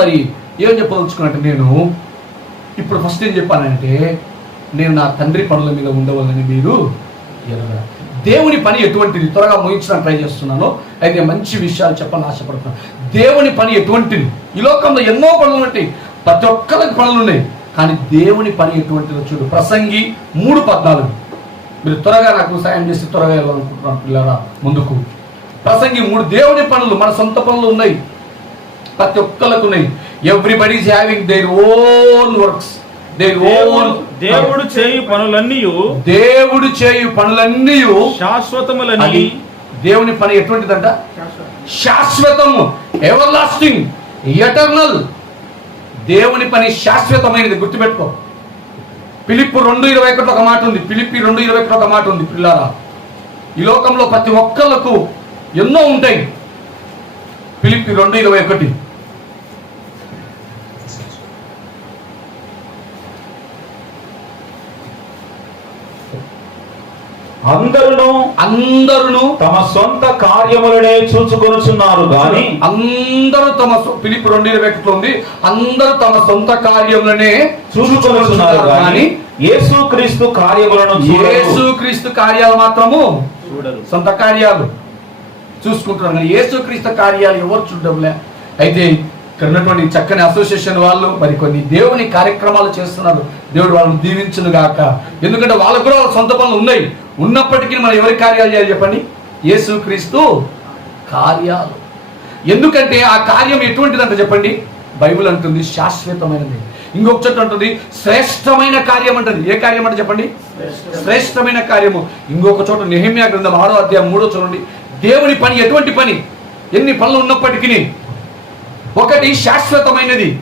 మరి ఏం చెప్పదలుచుకున్నట్టు నేను ఇప్పుడు ఫస్ట్ ఏం చెప్పానంటే నేను నా తండ్రి పనుల మీద ఉండవాలని మీరు ఎరగరా. దేవుని పని ఎటువంటిది? త్వరగా ముగించడానికి ట్రై చేస్తున్నాను. అయితే మంచి విషయాలు చెప్పాలని ఆశపడుతున్నాను. దేవుని పని ఎటువంటిది? ఈ లోకంలో ఎన్నో పనులు ఉంటాయి ప్రతి ఒక్కరికి పనులు ఉన్నాయి. కానీ దేవుని పని ఎటువంటిదో చూడు. ప్రసంగి మూడు పద్నాలుగు. మీరు త్వరగా నాకు సాయం చేసి త్వరగా వెళ్ళాలనుకుంటున్నాను పిల్లరా ముందుకు. ప్రసంగి మూడు. దేవుని పనులు మన సొంత పనులు ఉన్నాయి. ప్రతి ఒక్కరికి ఉన్నాయి. Everybody is having their own works their own దేవుడు చేయు పనులన్నీ దేవుడు చేయు పనులన్నీ శాశ్వతములని దేవుని పని ఎటువంటిదంట? శాశ్వతము. ఎవర్ లాస్టింగ్ ఎటర్నల్ దేవుని పని శాశ్వతమైనది గుర్తుపెట్టుకో. పిలిప్పు రెండు ఇరవై ఒకటి ఒక మాట ఉంది. పిలిపి రెండు ఇరవై ఒకటి ఒక మాట ఉంది పిల్లారా. ఈ లోకంలో ప్రతి ఒక్కళ్ళకు ఎన్నో ఉంటాయి. పిలిపి రెండు ఇరవై ఒకటి. అందరును అందరును తమ సొంత కార్యములనే చూచుకొనుచున్నారు. గాని అందరూ తమ పిలిపి రెండు ఇరవై ఒకటిలో ఉంది. అందరూ తమ సొంత కార్యములనే చూచుకొనుచున్నారు. గాని యేసుక్రీస్తు కార్యములను. యేసుక్రీస్తు కార్యాలు మాత్రము చూడరు. సొంత కార్యాలు చూసుకుంటున్నారు. కానీ యేసుక్రీస్తు కార్యాలు ఎవరు చూడడంలే. అయితే ఇక్కడ ఉన్నటువంటి చక్కని అసోసియేషన్ వాళ్ళు మరి కొన్ని దేవుని కార్యక్రమాలు చేస్తున్నారు. దేవుడు వాళ్ళని దీవించును గాక ఎందుకంటే వాళ్ళకు కూడా వాళ్ళ సొంత పనులు ఉన్నాయి. ఉన్నప్పటికీ మనం ఎవరి కార్యాలు చేయాలి చెప్పండి? యేసుక్రీస్తు కార్యాలు. ఎందుకంటే ఆ కార్యం ఎటువంటిదంట చెప్పండి? బైబిల్ అంటుంది శాశ్వతమైనది. ఇంకొక చోట అంటుంది శ్రేష్టమైన కార్యం అంటది. ఏ కార్యం అంటే చెప్పండి? శ్రేష్టమైన. కార్యము. ఇంకొక చోట నెహమ్యా గ్రంథం ఆరో అధ్యాయం మూడో చూడండి దేవుని పని ఎటువంటి పని? ఎన్ని పనులు ఉన్నప్పటికీ ఒకటి శాశ్వతమైనది.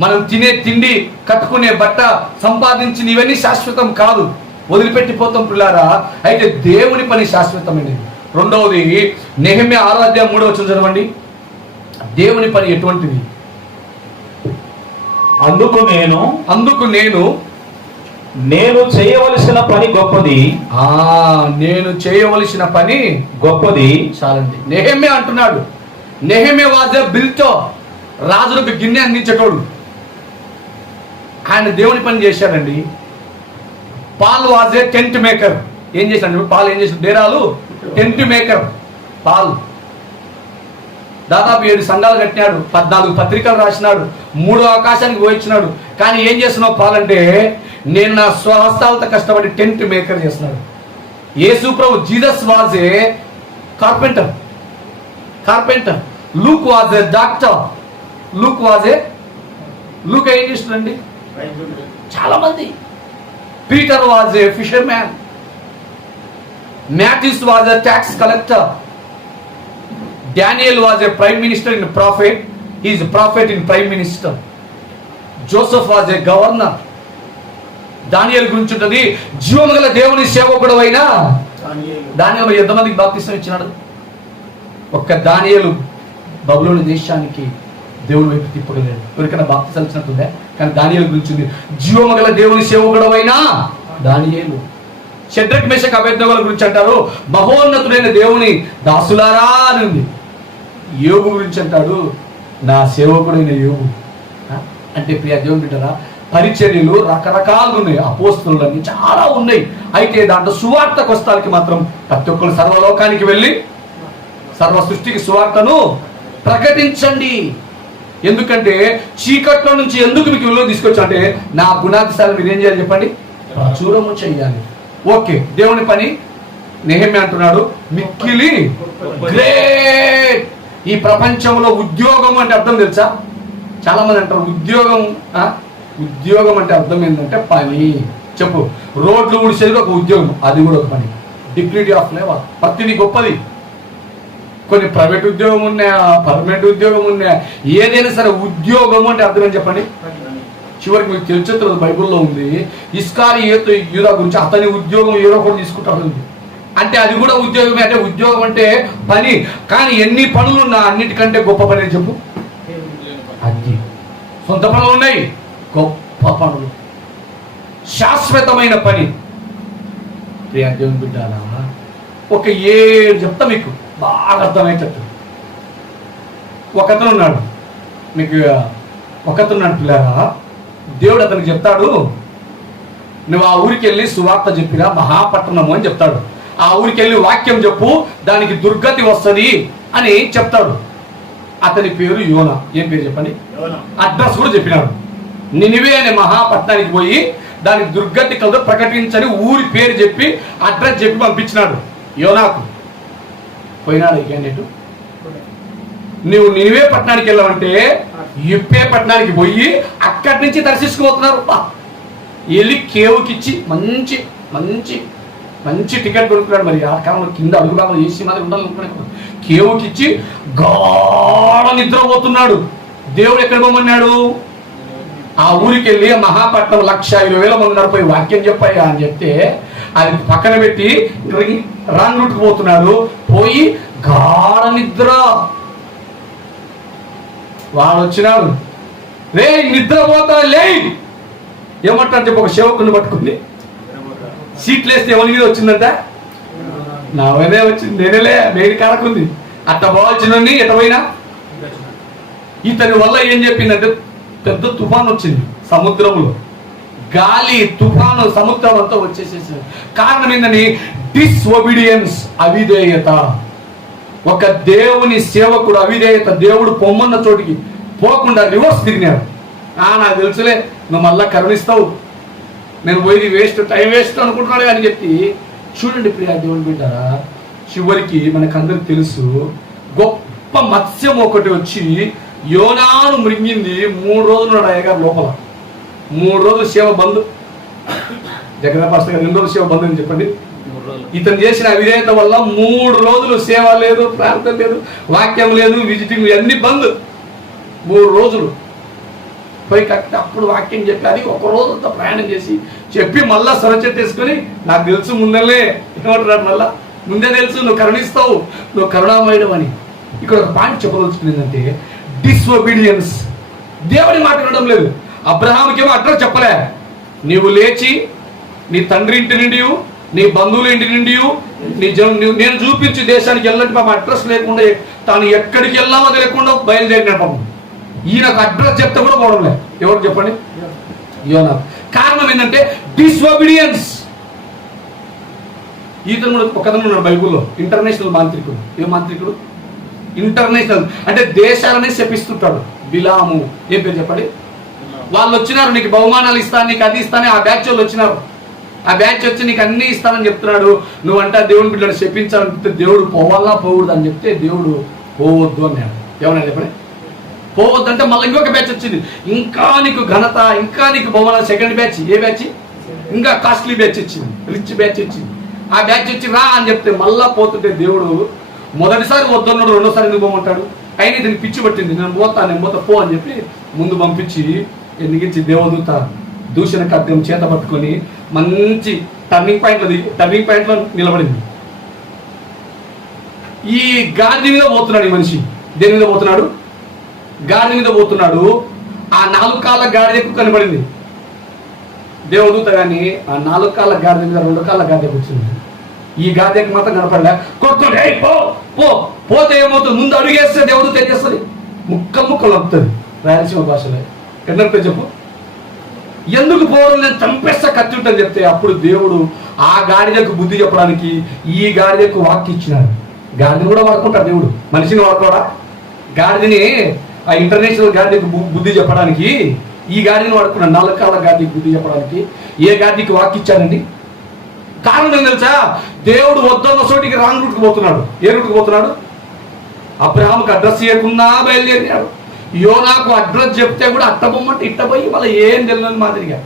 మనం తినే తిండి కట్టుకునే బట్ట సంపాదించిన ఇవన్నీ శాశ్వతం కాదు. వదిలిపెట్టిపోతాం పిల్లారా? అయితే దేవుని పని శాశ్వతమైనది. రెండవది నెహమ్య ఆరాధ్య వచ్చిన చదవండి. దేవుని పని ఎటువంటిది? అందుకు నేను అందుకు నేను నేను చేయవలసిన పని గొప్పది. ఆ నేను చేయవలసిన పని గొప్పది. చాలండి. నెహమ్య అంటున్నాడు. నెహమ్య వాజ్ బిల్తో రాజులకు గిన్నె అందించేటోడు. ఆయన దేవుని పని చేశాడండి. Paul was a tent maker. ఏం చేశాడు? పాల్ ఏం చేశాడు? డేరాలు టెంట్ మేకర్. పాల్. దాదాపు ఏడు సంఘాలు కట్టినాడు. పద్నాలుగు పత్రికలు రాసినాడు. మూడు ఆకాశానికి పోయించినాడు కానీ ఏం చేస్తున్నావు పాల్ అంటే నేను నా స్వహస్తాలతో కష్టపడి టెంట్ మేకర్ చేస్తున్నాడు యేసు ప్రభు Jesus was a carpenter. Carpenter. Luke was a doctor. Luke was a Luke ఏం చేస్తున్నాడండి? చాలా మంది. Peter was a fisherman Matthews was a tax collector Daniel was a prime minister in prophet is prophet in prime minister Joseph was a governor Daniel గురించి ఉంటుంది జీవము గల దేవుని సేవకుడు అయినా దానియలు ఎంతమందికి బాప్తిసం ఇచ్చినాడు? ఒక్క దానియలు బబులోని దేశానికి దేవుని వైపు తిప్పగలేడు ఎవరికైనా బాప్తిసం ఇచ్చినట్టుందే? కానీ దానియలు గురించి ఉంది గల దేవుని సేవకుడవైనా అయినా దానియేలు. షడ్రక్ మేషక్ అభ్యర్థుల గురించి అంటారు మహోన్నతుడైన దేవుని దాసులారా అని ఉంది యోగు గురించి అంటాడు నా సేవకుడైన యోగు. అంటే ప్రియ దేవుని బిడ్డరా పరిచర్యలు రకరకాలు ఉన్నాయి. అపోస్తులన్నీ చాలా ఉన్నాయి. అయితే దాంట్లో సువార్త కొస్తాలకి మాత్రం ప్రతి ఒక్కరు సర్వలోకానికి వెళ్ళి సర్వ సృష్టికి సువార్తను ప్రకటించండి. ఎందుకంటే చీకట్లో నుంచి ఎందుకు మీకు విలువ తీసుకొచ్చా అంటే నా గుణాధిశాలను మీరు ఏం చేయాలి చెప్పండి? ప్రచురము చేయాలి. ఓకే దేవుని పని నెహమ్య అంటున్నాడు మిక్కిలి గ్రేట్! ఈ ప్రపంచంలో ఉద్యోగం అంటే అర్థం తెలుసా? చాలా మంది అంటారు ఉద్యోగం? ఉద్యోగం అంటే అర్థం ఏంటంటే పని. చెప్పు రోడ్లు ఊడిసేది ఒక ఉద్యోగం అది కూడా ఒక పని. డిగ్నిటీ ఆఫ్ లేవర్ ప్రతిది గొప్పది. కొన్ని ప్రైవేట్ ఉద్యోగం ఉన్నాయా పర్మనెంట్ ఉద్యోగం ఉన్నాయా. ఏదైనా సరే ఉద్యోగం అంటే అర్థం ఏం చెప్పండి? చివరికి మీకు తెలిసేది బైబిల్లో ఉంది. ఇస్కారి ఏతో యూదా గురించి అతని ఉద్యోగం ఏదో ఒకటి తీసుకుంటారు. అంటే అది కూడా ఉద్యోగమే అంటే ఉద్యోగం అంటే పని. కానీ ఎన్ని పనులు ఉన్నా అన్నిటికంటే గొప్ప పని అని చెప్పు. అది సొంత పనులు ఉన్నాయి గొప్ప పనులు. శాశ్వతమైన పని. ప్రియా దేవుని బిడ్డారా ఒక ఏడు చెప్తా మీకు. బాగా అర్థమయ్యేటట్టు. ఒకతను ఉన్నాడు. మీకు ఒకతున్నాడు పిల్లరా? దేవుడు అతనికి చెప్తాడు నువ్వు ఆ ఊరికి వెళ్ళి సువార్త చెప్పిరా మహాపట్టణము అని చెప్తాడు. ఆ ఊరికి వెళ్ళి వాక్యం చెప్పు దానికి దుర్గతి వస్తుంది అని చెప్తాడు. అతని పేరు యోన. ఏం పేరు చెప్పండి? అడ్రస్ కూడా చెప్పినాడు. నినివే అనే మహాపట్నానికి పోయి దానికి దుర్గతి కలదు ప్రకటించని ఊరి పేరు చెప్పి అడ్రస్ చెప్పి పంపించినాడు యోనాకు. పోయినాడు ఈ క్యాండిడేట్ నువ్వు నీవే పట్టణానికి వెళ్ళావంటే ఇప్పే పట్టణానికి పోయి అక్కడి నుంచి దర్శించుకుపోతున్నారు. వెళ్ళి కేవుకిచ్చి మంచి మంచి మంచి టికెట్ కొనుక్కున్నాడు. మరి ఆ కాలంలో కింద అడుగు ఏసీ మాదిరి ఉండాలనుకున్నాడు కేవుకిచ్చి గాఢ నిద్రపోతున్నాడు. దేవుడు ఎక్కడ పోమన్నాడు ఆ ఊరికి వెళ్ళి మహాపట్నం లక్ష ఇరవై వేల మంది నడిపోయి వాక్యం చెప్పాయా అని చెప్తే అది పక్కన పెట్టి రాంగ్ రూట్కి పోతున్నాడు. పోయి గాఢ నిద్ర. వాడు వచ్చినాడు రే నిద్రపోతా లే! ఏమంటారు చెప్పి ఒక సేవకుని పట్టుకుంది. సీట్లు వేస్తే ఎవరి మీద వచ్చిందంట? నా మీదే వచ్చింది నేనేలే వేడి కారకుంది అట్ట పోవాల్సిన ఎట పోయినా? ఇతని వల్ల ఏం చెప్పిందంటే పెద్ద తుఫాన్ వచ్చింది సముద్రంలో. గాలి తుఫాను సముద్రం అంతా వచ్చేసేసారు కారణం ఏంటని డిస్ఒబిడియన్స్ అవిధేయత. ఒక దేవుని సేవకుడు అవిధేయత దేవుడు పొమ్మన్న చోటికి పోకుండా రివర్స్ తిరిగినాడు. ఆ నాకు తెలుసులే నువ్వు మళ్ళా కరుణిస్తావు. నేను పోయి వేస్ట్ టైం వేస్ట్ అనుకుంటున్నాడు అని చెప్పి చూడండి ప్రియా దేవుని బిడ్డారా చివరికి మనకందరికి తెలుసు గొప్ప మత్స్యం ఒకటి వచ్చి యోనాను మృంగింది మూడు రోజులు అడగ అయ్యగారు లోపల. మూడు రోజులు సేవ బంద్. జగన్ పాస్టర్ గారు రెండు రోజులు సేవ బంద్ అని చెప్పండి. ఇతను చేసిన అవిధేయత వల్ల మూడు రోజులు సేవ లేదు ప్రార్థన లేదు వాక్యం లేదు విజిటింగ్ అన్ని బంద్. మూడు రోజులు. పోయి కట్టి అప్పుడు వాక్యం చెప్పి అది ఒక రోజు అంతా ప్రయాణం చేసి చెప్పి మళ్ళా సొరచెట్టేసుకొని నాకు తెలుసు ముందలే ఏమంటారు మళ్ళా? ముందే తెలుసు నువ్వు కరుణిస్తావు నువ్వు కరుణామయుడు అని. ఇక్కడ ఒక పాయింట్ ఏంటంటే డిస్ఒబీడియన్స్ దేవుని మాట వినడం లేదు. అబ్రహాంకేమో అడ్రస్ చెప్పలే. నీవు లేచి నీ తండ్రి ఇంటి నుండి నీ బంధువుల ఇంటి నుండి నీ జన్ నేను చూపించి దేశానికి వెళ్ళండి పాపం అడ్రస్ లేకుండా తాను ఎక్కడికి వెళ్ళామో తెలియకుండా బయలుదేరిన పాపం. ఈయనకు అడ్రస్ చెప్తే కూడా పోవడం లేదు ఎవరు చెప్పండి? యోనా. కారణం ఏంటంటే డిస్ఒబిడియన్స్ ఈతను కూడా ఒక ఉన్నాడు బైబుల్లో ఇంటర్నేషనల్ మాంత్రికుడు. ఏ మాంత్రికుడు? ఇంటర్నేషనల్ అంటే దేశాలనే శపిస్తుంటాడు. బిలాము. ఏం పేరు చెప్పండి? వాళ్ళు వచ్చినారు నీకు బహుమానాలు ఇస్తాను నీకు అది ఇస్తాను ఆ బ్యాచ్ వాళ్ళు వచ్చినారు. ఆ బ్యాచ్ వచ్చి నీకు అన్ని ఇస్తానని చెప్తున్నాడు. నువ్వంటే ఆ దేవుని బిడ్డను శపించాలని చెప్తే దేవుడు పోవాలా పోకూడదు అని చెప్తే దేవుడు పోవద్దు అన్నాడు. ఏమన్నా చెప్పండి? పోవద్దంటే మళ్ళీ ఇంకొక బ్యాచ్ వచ్చింది. ఇంకా నీకు ఘనత ఇంకా నీకు బహుమానాలు సెకండ్ బ్యాచ్ ఏ బ్యాచ్ ఇంకా కాస్ట్లీ బ్యాచ్ వచ్చింది రిచ్ బ్యాచ్ వచ్చింది. ఆ బ్యాచ్ వచ్చి రా అని చెప్తే మళ్ళా పోతుంటే దేవుడు మొదటిసారి వద్దన్నాడు రెండోసారి ఎందుకు పోమంటాడు? అయినా దీన్ని పిచ్చి పట్టింది. నేను పోతా నేను పోతా పో అని చెప్పి ముందు పంపించి ఎందుకించి దేవదూత దూషణ కర్తెం చేత పట్టుకొని మంచి టర్నింగ్ పాయింట్లో టర్నింగ్ పాయింట్లో నిలబడింది. ఈ గాడిద మీద పోతున్నాడు ఈ మనిషి. దేని మీద పోతున్నాడు? గాడిద మీద పోతున్నాడు. ఆ నాలుగు కాళ్ళ గాడిదకు కనబడింది. దేవదూత కానీ ఆ నాలుగు కాళ్ళ గాడిద మీద రెండు కాళ్ళ గాడిదకు వచ్చింది ఈ గాడిదకి మాత్రం కనపడలే. కొడుతుండే పో పో పోతే ఏమవుతుంది? ముందు అడుగేస్తే దేవదూత తెలియజేస్తుంది చేస్తుంది? ముక్క ముక్కలు వస్తుంది రాయలసీమ భాషలో. ఎన్నో చెప్పు? ఎందుకు పోవడం నేను చంపేస్తా కత్తి ఉంటుంది చెప్తే అప్పుడు దేవుడు ఆ గాడిదకు బుద్ధి చెప్పడానికి ఈ గాడిదకు వాక్ ఇచ్చినాడు. గాడిని కూడా వాడుకుంటాడు దేవుడు. మనిషిని వాడుకోడా? గాడిదని ఆ ఇంటర్నేషనల్ గాడికి బుద్ధి చెప్పడానికి ఈ గాడిని వాడుకున్నాడు నలకాల గాడికి బుద్ధి చెప్పడానికి ఏ గాడికి వాక్ ఇచ్చాడండి? కారణం ఏం తెలుసా? దేవుడు వద్దన్న చోటికి రాంగ్ రూట్కి పోతున్నాడు. ఏ రూట్కి పోతున్నాడు? అబ్రహాంకి అడ్రస్ ఇవ్వకుండా బయలుదేరినాడు. యోనాకు అడ్రస్ చెప్తే కూడా అట్ట ఇట్టబోయి ఇట్ట మళ్ళీ ఏం తెలియని మాదిరిగా.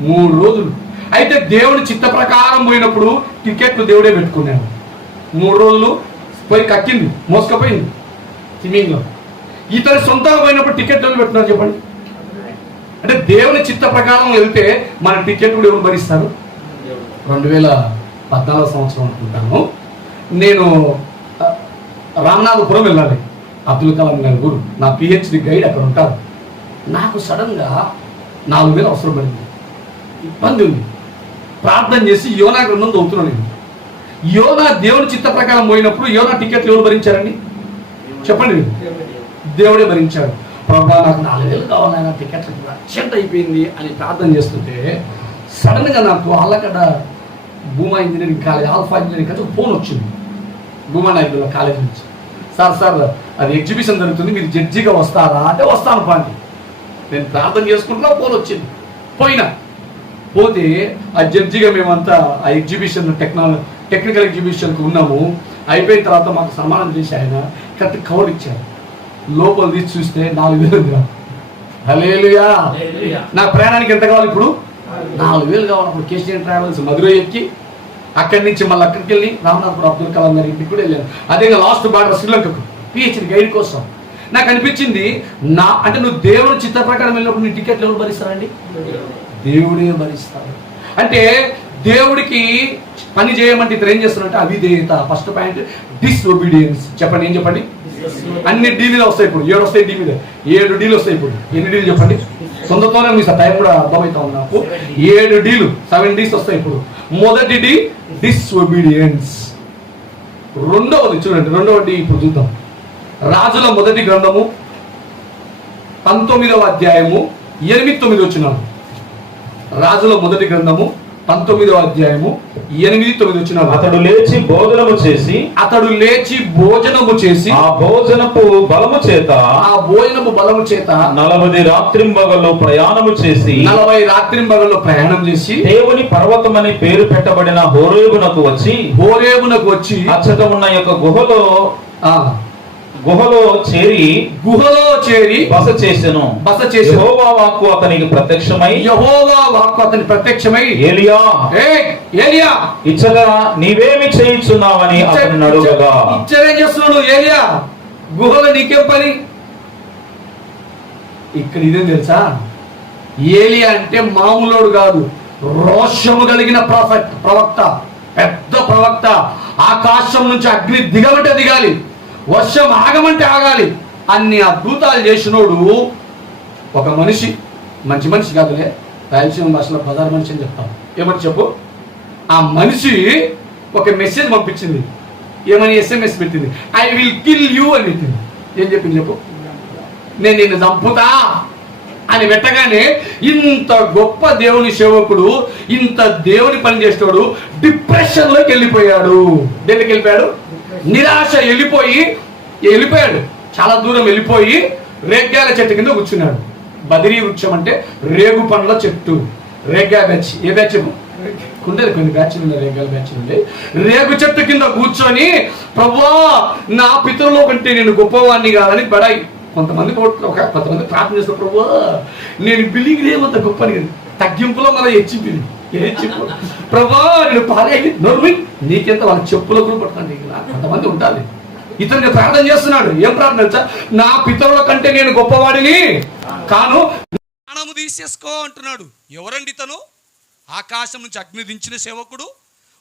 మూడు రోజులు. అయితే దేవుని చిత్త ప్రకారం పోయినప్పుడు టికెట్లు దేవుడే పెట్టుకున్నాను మూడు రోజులు పోయి కక్కింది మోసుకపోయింది సిమ్మింగ్లో ఇతని సొంతంగా పోయినప్పుడు టికెట్ పెట్టినారు పెట్టున్నారు చెప్పండి? అంటే దేవుని చిత్త ప్రకారం వెళ్తే మన టికెట్ కూడా ఎవరు భరిస్తారు? రెండు వేల పద్నాలుగు సంవత్సరం అనుకుంటాను. నేను రామనాథపురం వెళ్ళాలి. అబ్దుల్ కలాం గారి గురు. నా పిహెచ్డి గైడ్ అక్కడ ఉంటారు. నాకు సడన్గా నాలుగు వేలు అవసరం పడింది ఇబ్బంది ఉంది. ప్రార్థన చేసి యోనా గ్రంథం చదువుతున్నాను నేను. యోనా దేవుని చిత్త ప్రకారం పోయినప్పుడు యోనా టికెట్లు ఎవరు భరించారండి? చెప్పండి. దేవుడే భరించాడు. ప్రభా నాకు నాలుగు వేలు కావాలన్నా టికెట్లు అర్జెంట్ అయిపోయింది అని ప్రార్థన చేస్తుంటే సడన్గా నాకు Allagadda Bhuma engineering college Alpha engineering college phone వచ్చింది. భూమా నాయకుల కాలేజ్ నుంచి. సార్ సార్ అది ఎగ్జిబిషన్ జరుగుతుంది మీరు జడ్జిగా వస్తారా అంటే వస్తాను పాండి. నేను ప్రార్థన చేసుకుంటున్నా ఫోన్ వచ్చింది. పోయినా. పోతే ఆ జడ్జిగా మేమంతా ఆ ఎగ్జిబిషన్ టెక్నాలజీ టెక్నికల్ ఎగ్జిబిషన్కి ఉన్నాము. అయిపోయిన తర్వాత మాకు సన్మానం చేసి ఆయన కరెక్ట్ కవర్ ఇచ్చారు. లోపల తీసి చూస్తే నాలుగు వేలు. హల్లెలూయా. నా ప్రయాణానికి ఎంత కావాలి ఇప్పుడు? నాలుగు వేలు కావాలి అప్పుడు కేసీఎన్ ట్రావెల్స్ మధురై ఎక్కి అక్కడి నుంచి మళ్ళీ అక్కడికి వెళ్ళి రామనాథపురం అబ్దుల్ కలాం గారి ఇంటికి కూడా వెళ్ళాను. అదే లాస్ట్ బార్డర్ శ్రీలంకకు. పిహెచ్డి గైడ్ కోసం. నాకు అనిపించింది నా అంటే నువ్వు దేవుని చిత్త ప్రకారం వెళ్ళినప్పుడు నీ టికెట్లు ఎవరు భరిస్తారండి? దేవుడే భరిస్తాడు. అంటే దేవుడికి పని చేయమంటే ఇతరు ఏం చేస్తున్నారంటే అవిధేయత ఫస్ట్ పాయింట్ డిస్ఒబీడియన్స్ చెప్పండి ఏం చెప్పండి? అన్ని డీలీలు వస్తాయి ఇప్పుడు. ఏడు వస్తాయి డీ మీద ఏడు డీలు వస్తాయి ఇప్పుడు. ఎన్ని డీలు చెప్పండి? సొంతతోనే మీ టైం కూడా అర్థమవుతా ఉంది నాకు. ఏడు డీలు సెవెన్ డీస్ వస్తాయి ఇప్పుడు. మొదటి డి డిస్ఒబీడియన్స్ రెండవది చూడండి రెండవ డి ఇప్పుడు చూద్దాం. రాజుల మొదటి గ్రంథము పంతొమ్మిదవ అధ్యాయము ఎనిమిది తొమ్మిది వచ్చినాము రాజుల మొదటి గ్రంథము పంతొమ్మిదవ అధ్యాయము ఎనిమిది తొమ్మిది వచ్చినాము అతడు లేచి భోజనము చేసి అతడు లేచి భోజనము చేసి ఆ భోజనపు బలము చేత ఆ భోజనము బలము చేత నలభై రాత్రింబగళ్ళు ప్రయాణము చేసి నలభై రాత్రింబగల్లో ప్రయాణం చేసి దేవుని పర్వతమని పేరు పెట్టబడిన హోరేబునకు వచ్చి హోరేమునకు వచ్చి అచ్చట ఉన్న యొక్క గుహలో ఆ గుహలో చేరి గుహలో చేరి బస చేసెను. బస చేసి యెహోవా వాక్కు అతనికి ప్రత్యక్షమై యహోవా వాక్కు అతని ప్రత్యక్షమై ఏలియా ఏ ఏలియా ఇచ్చట నీవేమి చేయించున్నావని అతను అడుగగా. ఇచ్చరేం చేస్తున్నాడు ఏలియా? గుహలో నీకేం పని? ఇక్కడ ఇదేం తెలుసా? ఏలియా అంటే మామూలోడు కాదు రోషము కలిగిన ప్రొఫెక్ట్ ప్రవక్త పెద్ద ప్రవక్త. ఆకాశం నుంచి అగ్ని దిగమంటే దిగాలి. వర్షం ఆగమంటే ఆగాలి. అన్ని అద్భుతాలు చేసినోడు ఒక మనిషి మంచి మనిషి కాదులే రాయలసీమ భాషలో ప్రధాన మనిషి అని చెప్తాను ఏమంటే చెప్పు? ఆ మనిషి ఒక మెసేజ్ పంపించింది. ఏమని ఎస్ఎంఎస్ పెట్టింది? ఐ విల్ కిల్ యూ అని పెట్టింది. ఏం చెప్పింది చెప్పు? నేను నిన్ను చంపుతా అని పెట్టగానే ఇంత గొప్ప దేవుని సేవకుడు ఇంత దేవుని పని చేసేవాడు డిప్రెషన్లోకి వెళ్ళిపోయాడు. దేనికి వెళ్ళిపోయాడు నిరాశ వెళ్ళిపోయి వెళ్ళిపోయాడు. చాలా దూరం వెళ్ళిపోయి రేగ్గాల చెట్టు కింద కూర్చున్నాడు. బదిరీ వృక్షం అంటే రేగు పండ్ల చెట్టు. రేగ్గా బ్యాచ్. ఏ బ్యాచ్ ఉండేది కొన్ని బ్యాచ్లు ఉన్నాయి రేగాల బ్యాచ్లు ఉండే రేగు చెట్టు కింద కూర్చొని ప్రభా నా పితృలో కంటే నేను గొప్పవాణ్ణి కాదని బడాయి. కొంతమంది ఒక కొంతమంది ప్రార్థన చేస్తారు ప్రభా నేను బిల్లింగ్ గొప్పని తగ్గింపులో మన హెచ్చింపు హెచ్చింపు ప్రభా నేను పాలే నొరువి. నీకెంత వాళ్ళ చెప్పుల కూడా నీకు? అంతమంది ఉండాలి. ఇతనికి ప్రార్థన చేస్తున్నాడు. ఏం ప్రార్థన నా పితరుల కంటే నేను గొప్పవాడిని. కాను ప్రాణము తీసేసుకో అంటున్నాడు. ఎవరండి ఇతను? ఆకాశం నుంచి అగ్ని దించిన సేవకుడు.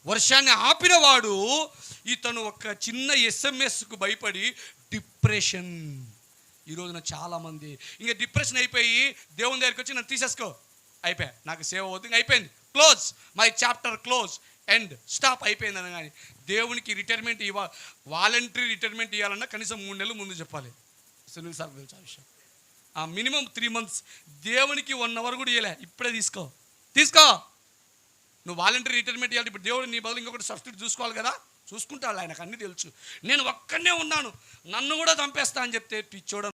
వర్షాన్ని ఆపినవాడు. ఇతను ఒక చిన్న ఎస్ఎంఎస్కు భయపడి డిప్రెషన్. ఈ రోజున చాలామంది. ఇంకా డిప్రెషన్ అయిపోయి దేవుని దగ్గరికి వచ్చి నన్ను తీసేసుకో. అయిపోయా. నాకు సేవ అవుతుంది అయిపోయింది. Close my chapter close and stop అయిపోయింది అనగాని దేవునికి రిటైర్మెంట్ ఇవ్వ వాలంటరీ రిటైర్మెంట్ ఇవ్వాలన్నా కనీసం మూడు నెలలు ముందు చెప్పాలి. సునీల్ సార్ తెలుసు ఆ విషయం? ఆ మినిమం త్రీ మంత్స్ దేవునికి వన్ అవర్ కూడా ఇవ్వలే ఇప్పుడే తీసుకో. తీసుకో. నువ్వు వాలంటరీ రిటైర్మెంట్ ఇవ్వాలి ఇప్పుడు దేవుడు నీ బదులు ఇంకొకటి సబ్స్టిట్యూట్ చూసుకోవాలి కదా? చూసుకుంటాడు. ఆయనకు అన్నీ తెలుసు. నేను ఒక్కనే ఉన్నాను. నన్ను కూడా చంపేస్తా అని చెప్తే పిచ్చోడ